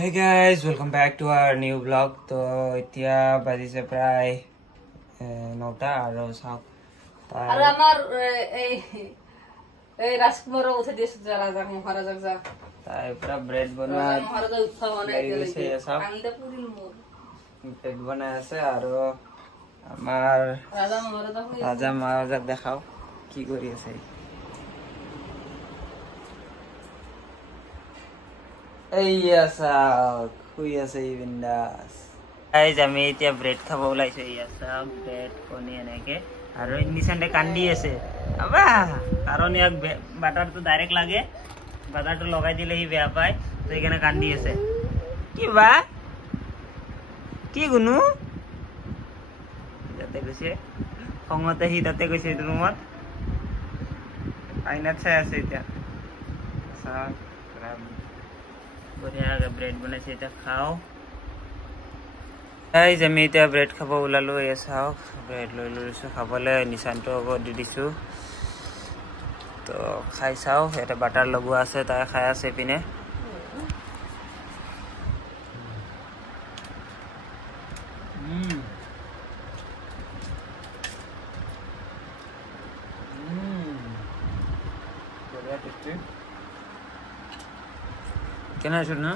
Hey guys, welcome back to our new vlog. तो इतिया बाजी से प्राय नौटा आरो साव আর আমার এই এই রাজকুমার উঠে দিয়েছে রাজা মহারাজা যা তাই পুরা ব্রেড বনা মহারাজা উৎসব অনেক গেছে সব আনন্দে পুরিল মোর ব্রেড বনা আছে আরো আমার রাজা মহারাজা দেখাও কি করি আছে এই আসা খুই আছে বিন্দাস গাইজ আমি এতিয়া ব্রেড খাব ওলাইছো এই আসা ব্রেড কণী এনেকে আৰু নিচানতে কান্দি আছে আবা কাৰণ ইয়াক বাটাৰটো ডাইৰেক্ট লাগে বাটাৰটো লগাই দিলে হি বেয়া পায় তো এখানে কান্দি আছে কি বা কি গুনু যাতে গৈছে খঙতে হি তাতে গৈছে ৰুমত আইনাত চাই আছে এতিয়া बढ़िया ब्रेड बनाइছে এটা খাও গাইজ আমি এটা ব্রেড খাব ওলালো এই চাও ব্রেড লৈ লৈছো খাবলে নিচানটো আকৌ দি দিছো তো খাই চাও এটা বাটাৰ লগোৱা আছে তাই খাই আছে পিনে बढ़िया टेस्टी কেনা শুন না